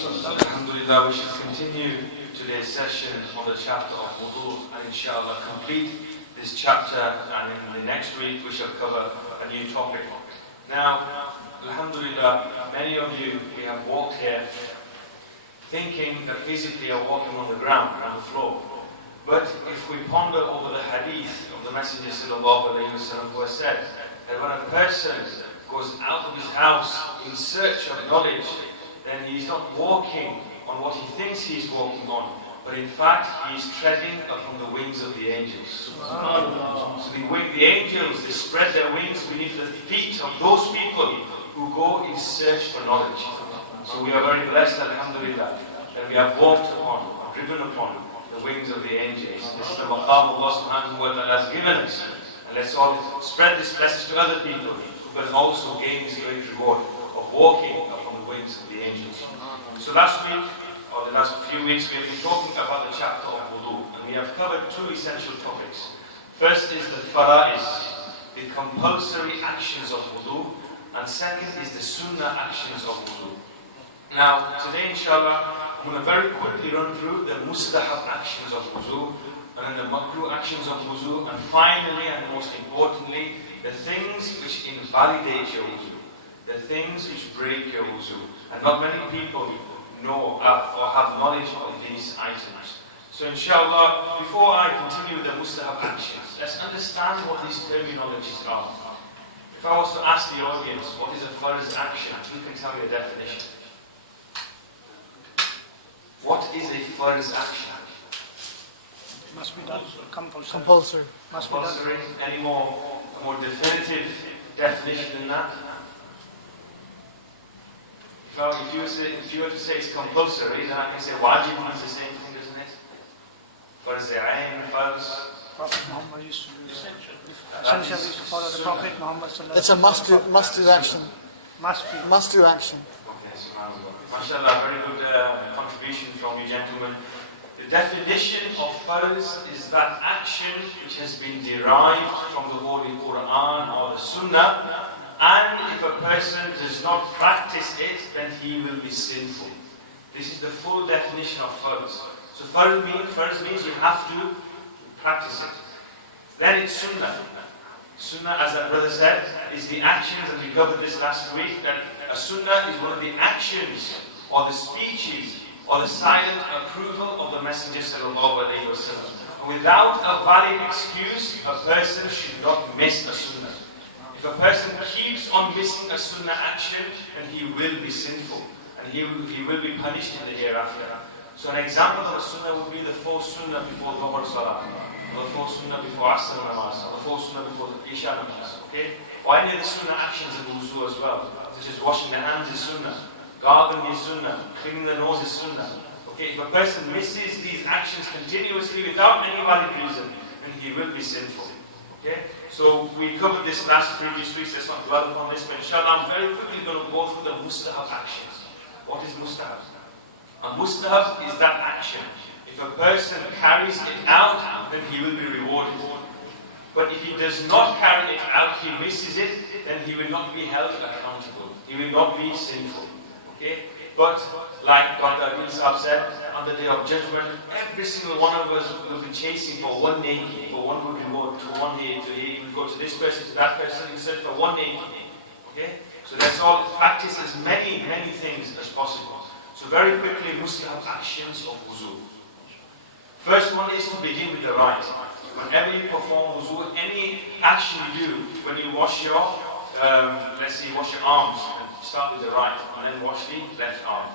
Alhamdulillah, we should continue today's session on the chapter of Wudhu and inshallah complete this chapter, and in the next week we shall cover a new topic. Now, Alhamdulillah, many of you, we have walked here thinking that physically you're walking on the ground, on the floor. But if we ponder over the hadith of the Messenger sallallahu alayhi wa sallam, who has said that when a person goes out of his house in search of knowledge, then he is not walking on what he thinks he is walking on, but in fact he is treading upon the wings of the angels. So the angels, they spread their wings beneath the feet of those people who go in search for knowledge. So we are very blessed, alhamdulillah, that we have walked upon, driven upon the wings of the angels. This is the maqam Allah subhanahu wa ta'ala has given us. And let's all spread this message to other people who can also gain this great reward of walking upon the wings of the angels. So last week, or the last few weeks, we have been talking about the chapter of Wudhu, and we have covered two essential topics. First is the fara'is, the compulsory actions of Wudhu, and second is the sunnah actions of Wudhu. Now, today inshallah, I'm going to very quickly run through the mustahab actions of Wudhu, and then the makruh actions of Wudhu, and finally, and most importantly, the things which invalidate your Wudhu, the things which break your Wudhu. And not many people know or have knowledge of these items. So inshallah, before I continue with the mustahab actions, let's understand what these terminologies are. If I was to ask the audience, what is a farz action? Who can tell me a definition? What is a farz action? Must be done. Compulsory. Must be done. Compulsory. Any more definitive definition than that? If you were to say it's compulsory, then I can say wajib means the same thing, doesn't it? Farz ayn, farz. Prophet Muhammad used to do essentially used to follow the Prophet Muhammad sallallahu alaihi wasallam. It's a must-do action. Must-do action. Okay, subhanAllah. MashaAllah, very good contribution from you gentlemen. The definition of farz is that action which has been derived from the Holy Quran or the Sunnah, and if a person does not practice it, then he will be sinful. This is the full definition of farz. So farz means you have to practice it. Then it's sunnah. Sunnah, as that brother said, is the actions, and we covered this last week, that a sunnah is one of the actions or the speeches or the silent approval of the Messenger sallallahu alayhi wa sallam. Without a valid excuse, a person should not miss a sunnah. If a person keeps on missing a sunnah action, then he will be sinful, and he will be punished in the hereafter. So an example of a sunnah would be the 4 sunnah before Dhuhr Salah, or the 4 sunnah before Asr Namaz, or the 4 sunnah before the Isha Namaz, okay? Or any of the sunnah actions in wuzu as well, such as washing the hands is sunnah, gargling is sunnah, cleaning the nose is sunnah. Okay, if a person misses these actions continuously without any valid reason, then he will be sinful. Okay? So we covered this previous week, let's not dwell upon this, but inshallah I'm very quickly going to go through the mustahab actions. What is mustahab? A mustahab is that action. If a person carries it out, then he will be rewarded. But if he does not carry it out, he misses it, then he will not be held accountable. He will not be sinful. Okay? But like Dr. Adil Saab said, on the day of judgment, every single one of us will be chasing for one neki, for one good reward, to one here, to here. You go to this person, to that person, you search for one neki. Okay? So let's all practice as many things as possible. So very quickly, Muslim actions of wuzu. First one is to begin with the right. Whenever you perform wuzu, any action you do, when you wash your, let's say, wash your arms, start with the right, and then wash the left arm.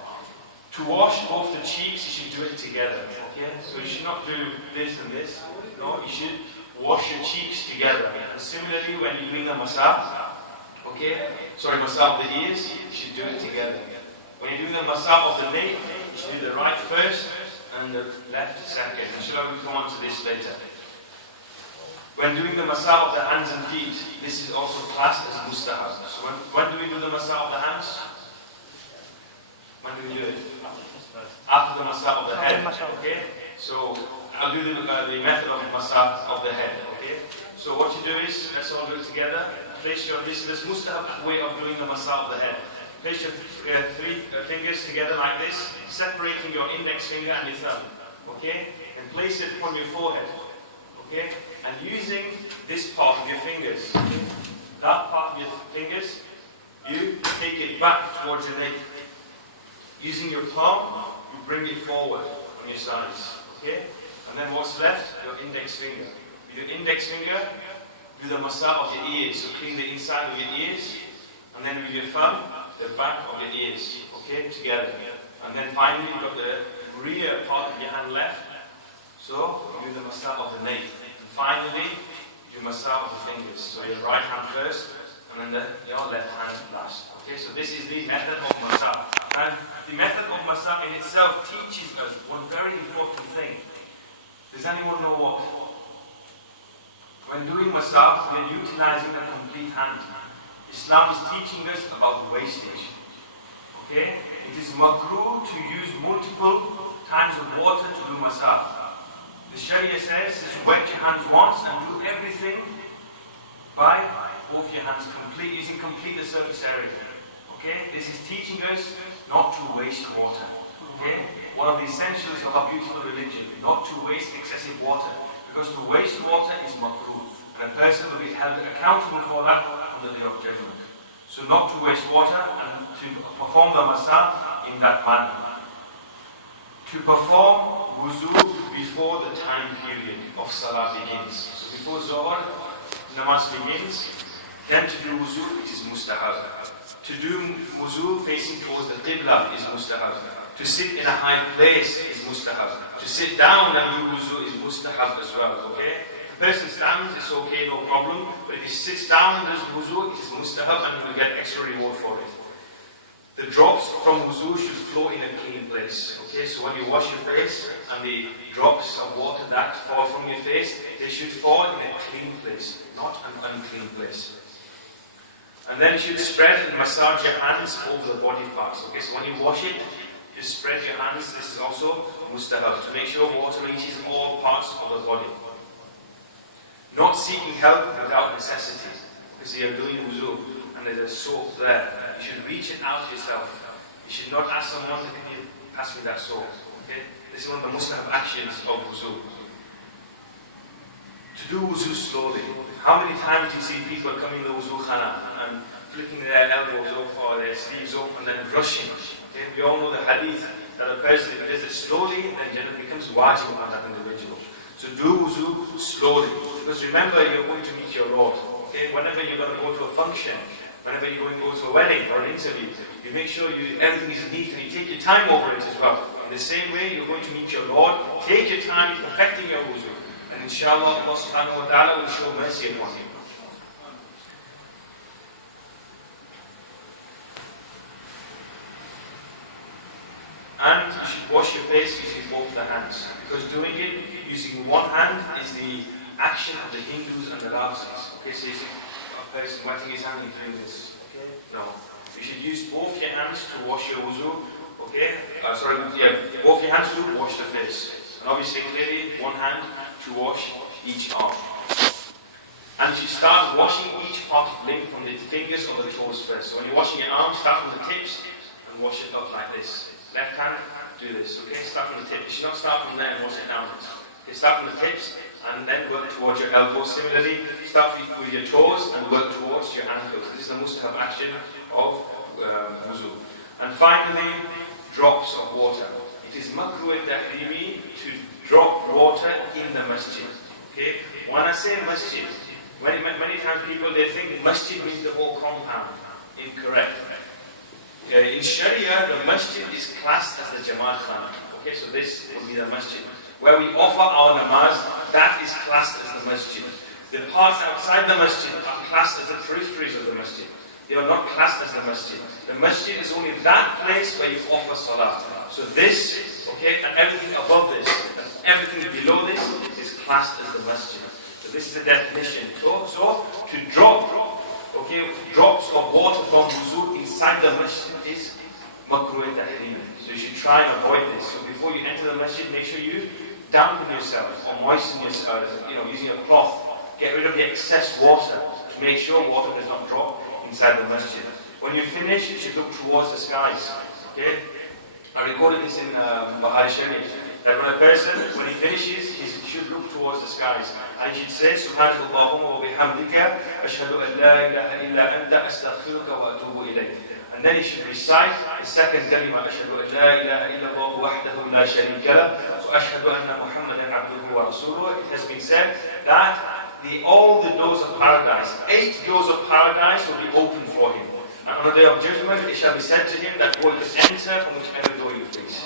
To wash both the cheeks, you should do it together. Okay? So you should not do this and this. No, you should wash your cheeks together. And similarly, when you're doing the masah, masah of the ears, you should do it together. When you're doing the masah of the nape, you should do the right first and the left second. Inshallah, we'll come on to this later. When doing the masah of the hands and feet, this is also classed as mustahab. So when do we do the masah of the hands? When do we do it? After the masah of the head. Okay? So I'll do the method of masah of the head. Okay? So what you do is, let's all do it together. Place your, this mustahab way of doing the masah of the head. place your three fingers together like this, separating your index finger and your thumb. Okay? And place it upon your forehead. Okay? And using this part of your fingers, okay? That part of your fingers, you take it back towards your neck. Using your palm, you bring it forward on your sides. Okay? And then what's left? Your index finger. With your index finger, do the massage of your ears. So clean the inside of your ears. And then with your thumb, the back of your ears. Okay? Together. And then finally, you've got the rear part of your hand left. So, you do the massage of the neck. And finally, you massage of the fingers. So your right hand first, and then your left hand last. Okay? So this is the method of massage. And the method of massage in itself teaches us one very important thing. Does anyone know what? When doing massage, we are utilizing a complete hand. Islam is teaching us about wastage. Okay? It is makruh to use multiple times of water to do massage. The Sharia says, just wet your hands once and do everything by both your hands, using complete the surface area. Okay? This is teaching us not to waste water. Okay? One of the essentials of our beautiful religion, not to waste excessive water. Because to waste water is makruh. And a person will be held accountable for that on the day of judgment. So not to waste water and to perform the massage in that manner. To perform wuzu before the time period of salah begins. So before Zohar, namaz begins, then to do wuzu, it is mustahab. To do wuzu facing towards the qibla is mustahab. To sit in a high place is mustahab. To sit down and do wuzu is mustahab as well, okay? If the person stands, it's okay, no problem. But if he sits down and does wuzu, it is mustahab and he will get extra reward for it. The drops from wuzu should flow in a clean place. Okay, so when you wash your face and the drops of water that fall from your face, they should fall in a clean place, not an unclean place. And then you should spread and massage your hands over the body parts. Okay, so when you wash it, just spread your hands. This is also mustahab, to make sure water reaches all parts of the body. Not seeking help without necessity. Because you're doing wuzu and there's a soap there. You should reach it out yourself. You should not ask someone, can you pass me that soap? Okay? This is one of the mustahab actions of wuzu. To do wuzu slowly. How many times do you see people coming to the wuzu khana and flicking their elbows up or their sleeves up and then rushing? Okay? We all know the hadith that a person, if he does it slowly, then Jannah becomes wajib on that individual. So do wuzu slowly. Because remember, you're going to meet your Lord. Okay? Whenever you're going to go to a function, whenever you're going to go to a wedding or an interview, you make sure everything is neat and you take your time over it as well. In the same way, you're going to meet your Lord. Take your time perfecting your wuzu. And inshallah, Allah subhanahu wa ta'ala will show mercy upon you. And you should wash your face using both the hands. Because doing it using one hand is the action of the Hindus and the Rafsis. Okay, so you see a person wetting his hand and doing this. Okay? No. You should use both your hands to wash your wuzu. Okay? Both your hands to wash the face. And obviously, clearly, one hand to wash each arm. And you should start washing each part of the limb from the fingers or the toes first. So when you're washing your arm, start from the tips and wash it up like this. Left hand, do this. Okay? Start from the tip. You should not start from there and wash it downwards. Okay, start from the tips and then work towards your elbows. Similarly, start with your toes and work towards your ankles. This is the mustahab action of wuzu. And finally, drops of water. It is makruh tahrimi to drop water in the masjid. Okay? When I say masjid, many times people they think masjid means the whole compound. Incorrect. In Sharia, the masjid is classed as the Jamaat Khana. Okay, so this will be the masjid. Where we offer our namaz, that is classed as the masjid. The parts outside the masjid are classed as the peripheries of the masjid. They are not classed as the masjid. The masjid is only that place where you offer salah. So this, okay, and everything above this, and everything below this is classed as the masjid. So this is the definition. So to drop, okay, drops of water from wuzu inside the masjid is makruh tahrim. So you should try and avoid this. So before you enter the masjid, make sure you dampen yourself or moisten yourself, using a cloth. Get rid of the excess water to make sure water does not drop inside the masjid. When you finish, you should look towards the skies. Okay? I recorded this in Bahai Sharif. That when a person, when he finishes, he should look towards the skies. And he should say, Subhanallahumma wa bihamdika, ashhadu an la ilaha illa anta, astaghfiruka wa atubu ilayk. And then he should recite the second kalima, ashhadu an la ilaha illa Allah wahdahu la sharika lah, wa ashhadu anna Muhammadan abduhu wa rasuluh. It has been said that all the doors of paradise, 8 doors of paradise will be open for him. And on the day of judgment, it shall be said to him that you can enter from whichever door you please.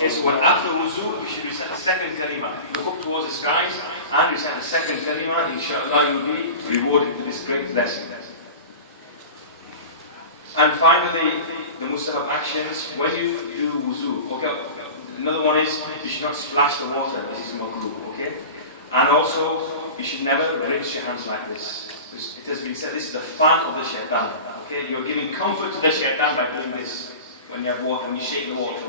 Okay, so when after wuzu, we should recite the second kalima. Look up towards the skies and recite the second kalima. Inshallah, you will be rewarded with this great blessing. And finally, the mustahab actions when you do wuzu. Okay, another one is you should not splash the water. This is makruh. Okay, and also you should never rinse your hands like this. It has been said this is the fan of the shaitan. Okay, you're giving comfort to the shaitan by doing this. When you have water and you shake the water.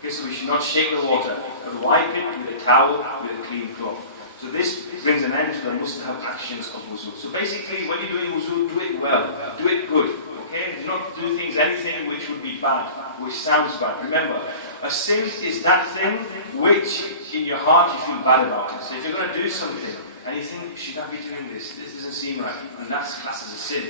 Okay, so we should not shake the water, but wipe it with a towel, with a clean cloth. So this brings an end to the mustahab actions of wuzu. So basically, when you're doing wuzu, do it well, do it good. Okay, do not do anything which would be bad, which sounds bad. Remember, a sin is that thing which in your heart you feel bad about it. So if you're going to do something and you think, should I be doing this? This doesn't seem right. And that's classed as a sin,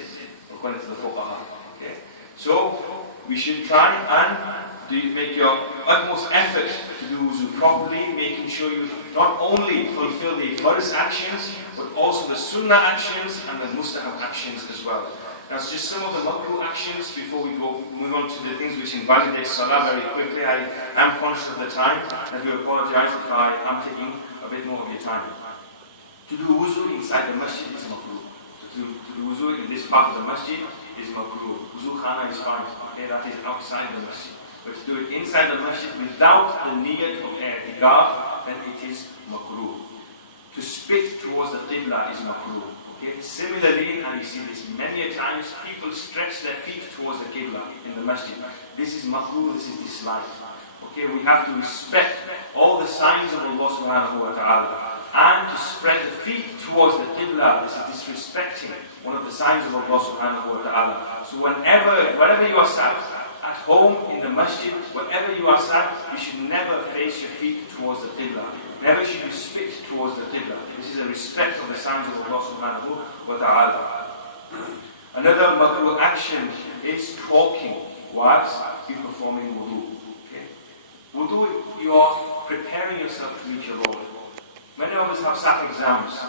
according to the fuqaha. Okay? So, we should try and make your utmost effort to do wuzu properly, making sure you not only fulfill the farz actions, but also the sunnah actions and the mustahab actions as well. That's just some of the makruh actions before we move on to the things which invalidate salah very quickly. I am conscious of the time, and we apologize if I am taking a bit more of your time. To do wuzu inside the masjid is makruh. To do wuzu in this part of the masjid is makruh. Wuzu khana is fine. Okay, that is outside the masjid. But to do it inside the masjid without the niyat of i'tikaf, then it is makruh. To spit towards the qibla is makruh. Okay? Similarly, and you see this many a times, people stretch their feet towards the qibla in the masjid. This is makruh, this is disliked. Okay, we have to respect all the signs of Allah subhanahu wa ta'ala. And to spread the feet towards the qibla, this is disrespecting one of the signs of Allah subhanahu wa ta'ala. So wherever you are sat, at home, in the masjid, wherever you are sat, you should never face your feet towards the qibla. Never should you spit towards the qibla. This is a respect of the signs of Allah subhanahu wa ta'ala. Another makruh action is talking whilst you're performing wudu. Okay? Wudu, you are preparing yourself to meet your Lord. Many of us have sat exams.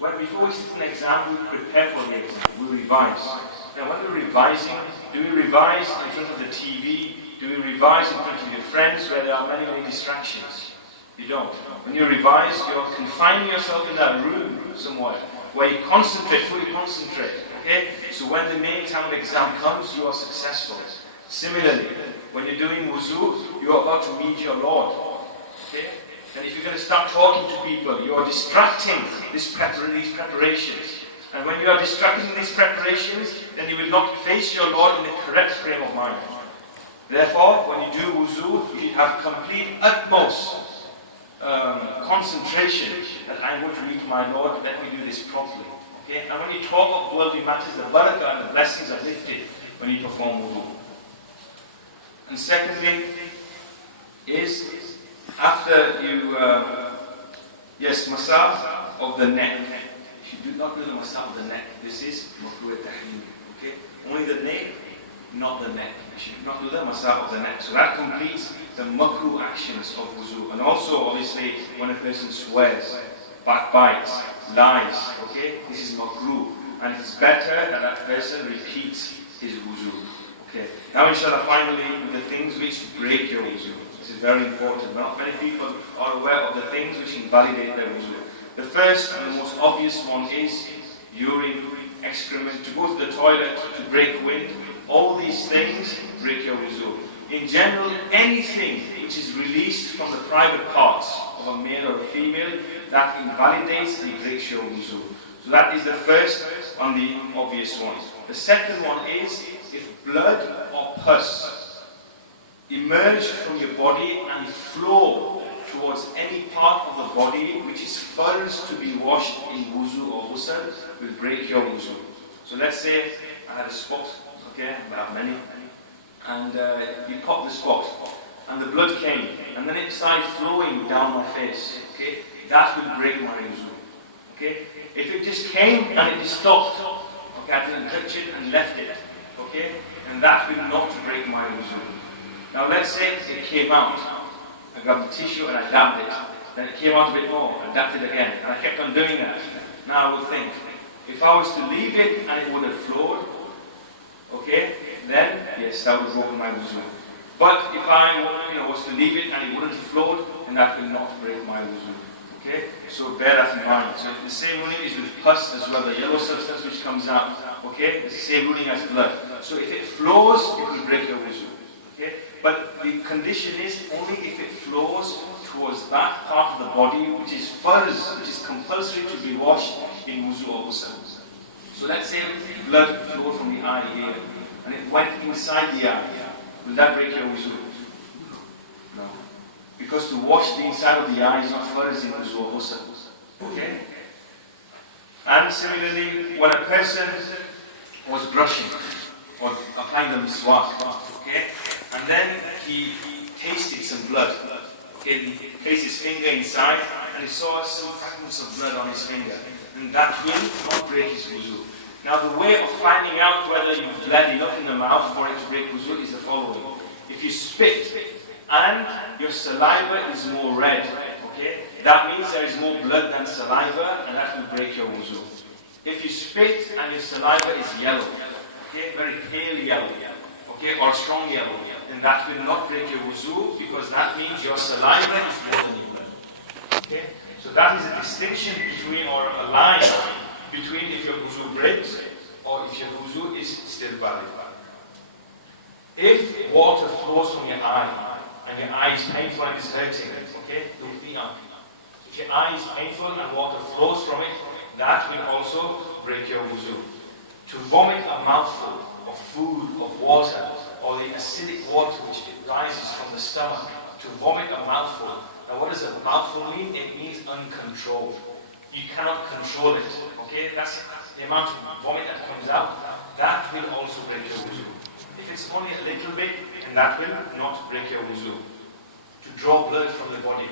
Before we sit an exam, we prepare for the exam. We revise. Now when we're revising, do we revise in front of the TV? Do we revise in front of your friends where there are many, many distractions? You don't. When you revise, you're confining yourself in that room somewhere where you concentrate, fully concentrate. Okay? So when the main time of exam comes, you are successful. Similarly, when you're doing wuzu, you're about to meet your Lord. Okay? And if you're going to start talking to people, you are distracting these preparations. And when you are distracting these preparations, then you will not face your Lord in the correct frame of mind. Therefore, when you do wuzu, you have complete utmost concentration that I'm going to meet my Lord, let me do this properly. Okay? And when you talk of worldly matters, the barakah and the blessings are lifted when you perform wudu. And secondly, is after you, massage of the neck. If you do not do the massage of the neck, this is makruh tahrim. Okay? Only the neck, not the neck. You should not do the massage of the neck. So that completes the makruh actions of wuzu. And also, obviously, when a person swears, backbites, lies, okay, this is makruh. And it's better that that person repeats his wuzu. Okay. Now, inshallah, finally, the things which break your wuzu. This is very important. Not many people are aware of the things which invalidate their wuzu. The first and the most obvious one is urine, excrement, to go to the toilet, to break wind. All these things break your wuzu. In general, anything which is released from the private parts of a male or a female, that invalidates and breaks your wuzu. So that is the first and the obvious one. The second one is if blood or pus emerge from your body and flow towards any part of the body which is first to be washed in wuzu or ghusl, will break your wuzu. So let's say I had a spot okay, I have many, and you pop the spot, and the blood came, and then it started flowing down my face, okay, that will break my wuzu, okay. If it just came and it just stopped, okay, I didn't touch it and left it, okay, and that will not break my wuzu. Now let's say it came out, I grabbed the tissue and I dabbed it, then it came out a bit more, I dabbed it again, and I kept on doing that. Now I would think, if I was to leave it and it would have flowed, okay, then yes, that would have broken my wuzu. But if I was to leave it and it wouldn't have flowed, then that will not break my wuzu. Okay, so bear that in mind. So the same ruling is with pus as well, the yellow substance which comes out. Okay, it's the same ruling as blood. So if it flows, it will break your wuzu. Okay, but the condition is only if it flows towards that part of the body which is farz, which is compulsory to be washed in wuzu or ghusl. So let's say blood flowed from the eye here and it went inside the eye. Will that break your wuzu? No. Because to wash the inside of the eye is not farz in wuzu or ghusl. Okay? And similarly, when a person was brushing or applying the miswak, okay, and then he tasted some blood. Okay, he placed his finger inside and he saw some fragments of blood on his finger. And that will not break his wuzu. Now the way of finding out whether you've bled enough in the mouth for it to break wuzu is the following. If you spit and your saliva is more red, okay, that means there is more blood than saliva and that will break your wuzu. If you spit and your saliva is yellow, okay, very pale yellow, okay, or strong yellow, then that will not break your wuzu because that means your saliva is more than your blood. Okay? So that is a distinction between, or a line between if your wuzu breaks or if your wuzu is still valid. If water flows from your eye and your eye is painful and it's hurting, okay, look the eye. If your eye is painful and water flows from it, that will also break your wuzu. To vomit a mouthful of food, of water, or the acidic water which rises from the stomach, to vomit a mouthful. Now what does a mouthful mean? It means uncontrolled. You cannot control it. Okay, that's the amount of vomit that comes out. That will also break your wuzu. If it's only a little bit, then that will not break your wuzu. To draw blood from the body.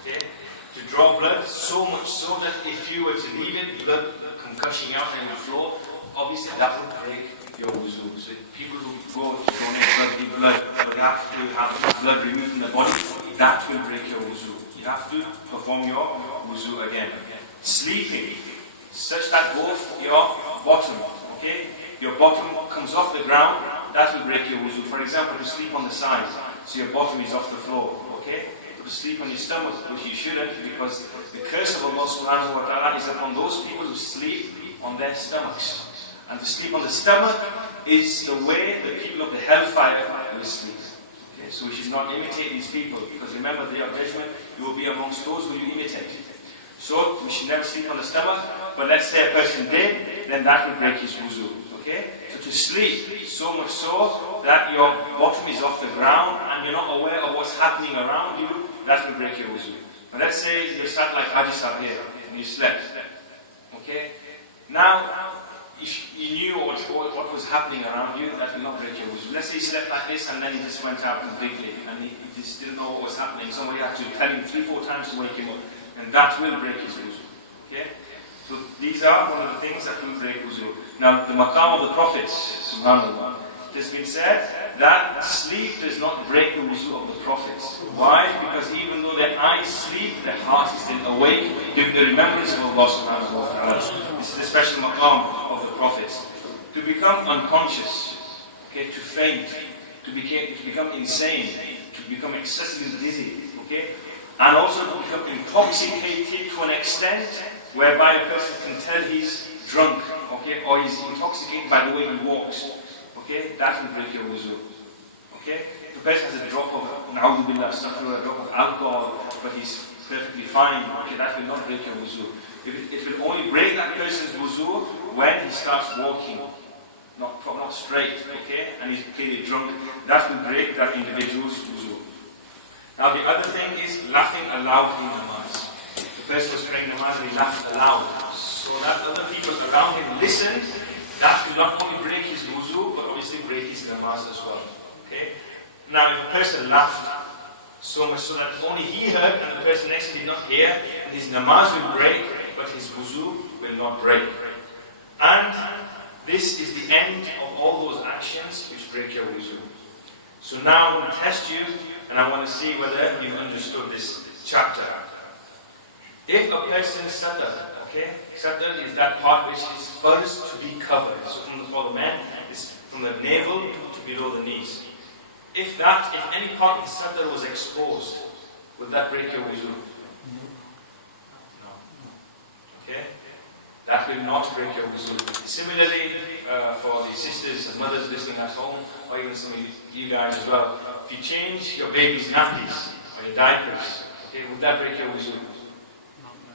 Okay? To draw blood so much so that if you were to leave it, blood come gushing out on the floor, obviously that would break your wuzu. So people who go to donate blood, but they have to have blood removed from the body, that will break your wuzu. You have to perform your wuzu again. Sleeping, such that both your bottom, okay, your bottom comes off the ground, that will break your wuzu. For example, to sleep on the sides, so your bottom is off the floor, okay? But to sleep on your stomach, which you shouldn't, because the curse of Allah subhanahu wa ta'ala is upon those people who sleep on their stomachs. And to sleep on the stomach is the way the people of the hellfire will sleep. Okay? So we should not imitate these people, because remember, the day of judgment, you will be amongst those who you imitate. So we should never sleep on the stomach, but let's say a person did, then that will break his wuzu. Okay? So to sleep, so much so that your bottom is off the ground and you're not aware of what's happening around you, that will break your wuzu. But let's say you sat like Haji Sahib here and you slept. Okay? Now, if you knew what was happening around you, that will not break your wuzu. Let's say he slept like this and then he just went out completely and he just didn't know what was happening. Somebody had to tell him 3-4 times to wake him up. And that will break his wuzu. Okay? So these are one of the things that will break wuzu. Now the maqam of the prophets, subhanAllah, it has been said that sleep does not break the wuzu of the prophets. Why? Because even though their eyes sleep, their heart is still awake, giving the remembrance of Allah subhanahu wa ta'ala. This is the special maqam of the prophets. To become unconscious, okay, to faint, to become insane, to become excessively dizzy, okay? And also to become intoxicated to an extent whereby a person can tell he's drunk, okay, or he's intoxicated by the way he walks, okay, that will break your wuzu, okay. If a person has a drop of, na'udhu billah, a drop of alcohol, but he's perfectly fine, okay, that will not break your wuzu. It will only break that person's wuzu when he starts walking, not straight, okay, and he's clearly drunk. That will break that individual's wuzu. Now the other thing is laughing aloud in namaz. The person was praying namaz and he laughed aloud. So that other people around him listened. That will not only break his wuzu, but obviously to break his namaz as well. Okay? Now, if a person laughed so much so that only he heard and the person next to him did not hear, and his namaz will break, but his wuzu will not break. And this is the end of all those actions which break your wuzu. So now I want to test you, and I want to see whether you've understood this chapter. If a person's sadr, okay, sadr is that part which is first to be covered. So for the men, it's from the navel to below the knees. If any part of the sadr was exposed, would that break your wuzu? No. Okay? That will not break your wuzu. Similarly, for the sisters and mothers listening at home, or even some of you guys as well, if you change your baby's nappies or your diapers, okay, would that break your wuzu?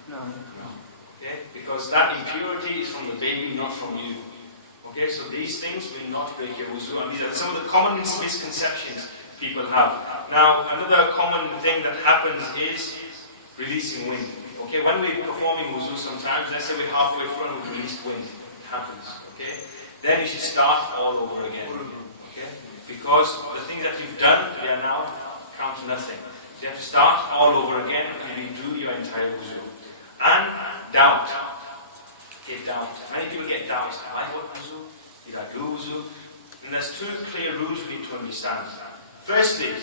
No. Okay? Because that impurity is from the baby, not from you. Okay, so these things will not break your wuzu, and these are some of the common misconceptions people have. Now, another common thing that happens is releasing wind. Okay, when we're performing wuzu sometimes, let's say we're halfway through and we've released wind. It happens. Okay? Then you should start all over again. Okay? Because the things that you've done, they are now count to nothing. You have to start all over again and redo your entire wuzu. And doubt. Get doubt. Many people get doubts. I got wuzu. Did I do wuzu? And there's two clear rules we need to understand. Firstly,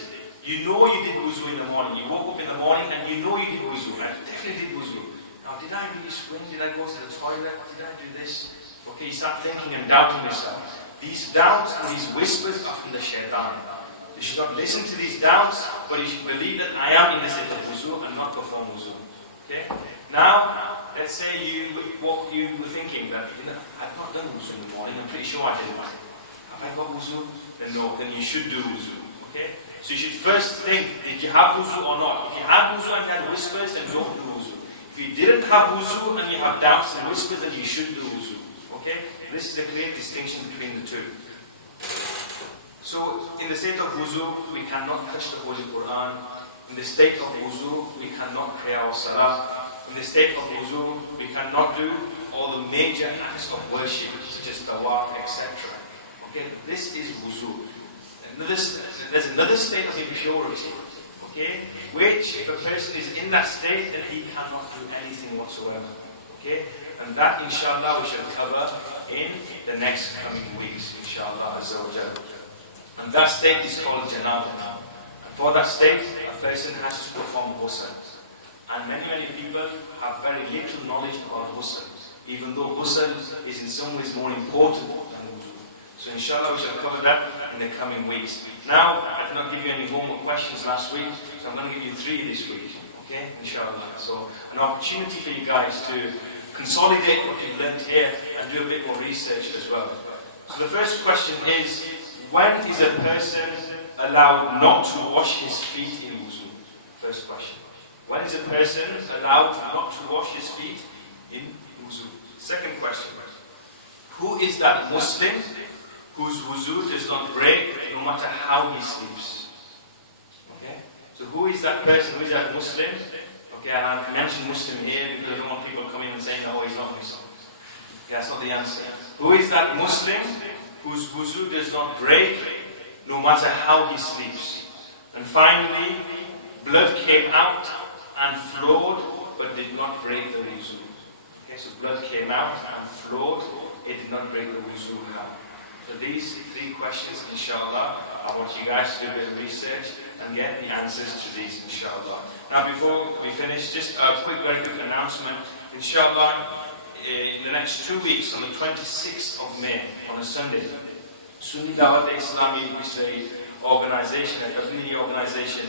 you know you did wuzu in the morning. You woke up in the morning and you know you did wuzu. I definitely did wuzu. Now, did I release wind? Did I go to the toilet? Did I do this? Okay, you start thinking and doubting yourself. These doubts and these whispers are from the shaitan. You should not listen to these doubts, but you should believe that I am in the state of wuzu and not perform wuzu. Okay? Now, let's say you were thinking that, I've not done wuzu in the morning, I'm pretty sure I didn't. Have I got wuzu? Then no, then you should do wuzu. Okay? So you should first think, did you have wuzu or not? If you have wuzu and you had whispers, then don't do wuzu. If you didn't have wuzu and you have doubts and whispers, then you should do wuzu. Okay? This is the clear distinction between the two. So, in the state of wuzu, we cannot touch the Holy Quran. In the state of wuzu, we cannot pray our salah. In the state of wuzu, we cannot do all the major acts of worship, such as tawaf, etc. Okay, this is wuzu. There's another state of impurity, okay, which if a person is in that state, then he cannot do anything whatsoever. Okay, and that, inshallah, we shall cover in the next coming weeks, inshallah, azza wa jalla. And that state is called janabah. And for that state, a person has to perform ghusl. And many people have very little knowledge about ghusl, even though ghusl is in some ways more important than wudu. So inshallah we shall cover that in the coming weeks. Now, I did not give you any homework questions last week, so I'm going to give you 3 this week. Okay, inshallah. So an opportunity for you guys to consolidate what you've learned here and do a bit more research as well. So the first question is, when is a person allowed not to wash his feet in wudu? First question. When is a person allowed not to wash his feet in wuzu? Second question. Who is that Muslim whose wuzu does not break no matter how he sleeps? Okay? So who is that person? Who is that Muslim? Okay, and I've mentioned Muslim here because I don't want people coming and saying, oh, he's not Muslim. Okay, that's not the answer. Who is that Muslim whose wuzu does not break no matter how he sleeps? And finally, blood came out and flowed, but did not break the wuzu. Okay, so blood came out and flowed, it did not break the wuzu. So these 3 questions, inshallah, I want you guys to do a bit of research and get the answers to these, inshallah. Now before we finish, just a very quick announcement. Inshallah, in the next 2 weeks, on the 26th of May, on a Sunday, Sunni Dawat Islami, which is an organization, a Tablighi organization,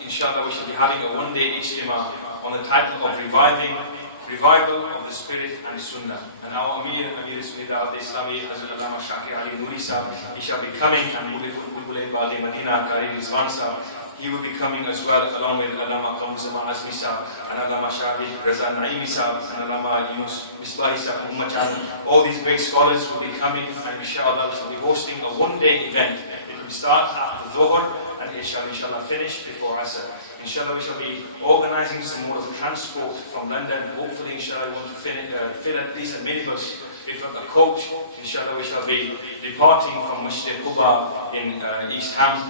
inshallah, we shall be having a 1-day ijtima on the title of Revival of the Spirit and Sunnah. And our Amir Sunni Dawat Islami, Hazrat Allama Shakir Ali Nuri Sahib, he shall be coming, and Mulay Badi Madina Kari Rizwan Sahib, he will be coming as well, along with Allama Qamuzama Azmi Sahib, and Allama Shahid Raza Naimi Sahib, and Allama Yunus Misbahi Sahib, Muhammad Chan. All these great scholars will be coming, and inshallah, we will be hosting a 1-day event. It will start after Dhuhr, and hopefully inshallah finish before Asr. Inshallah we shall be organizing some mode of transport from London. Hopefully inshallah we want to fill at least a minibus, if not a coach. Inshallah we shall be departing from Masjid Quba in East Ham.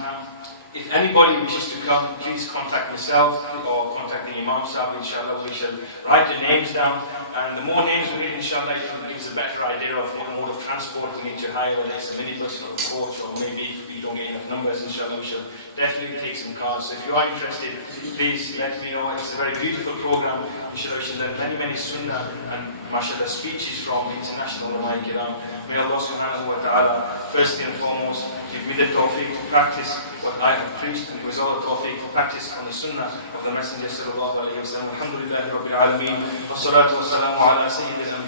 If anybody wishes to come, please contact myself or contact the Imam Sahib. Inshallah we shall write the names down, and the more names we get, inshallah it will give us a better idea of what mode of transport we need to hire, whether it's a minibus or a coach, or maybe if we don't get enough numbers, inshallah we shall definitely take some cars. So if you are interested, please let me know. It's a very beautiful program. Inshallah we shall learn many sunnah and mashallah speeches from international ulama kiram. May Allah subhanahu wa ta'ala firstly and foremost give me the tawfiq to practice what I have preached, and with all the tawfiq to practice on the sunnah of the Messenger sallallahu alayhi wa sallam. Alhamdulillahi rabbil alameen. Wassalatu wassalamu ala sayyidina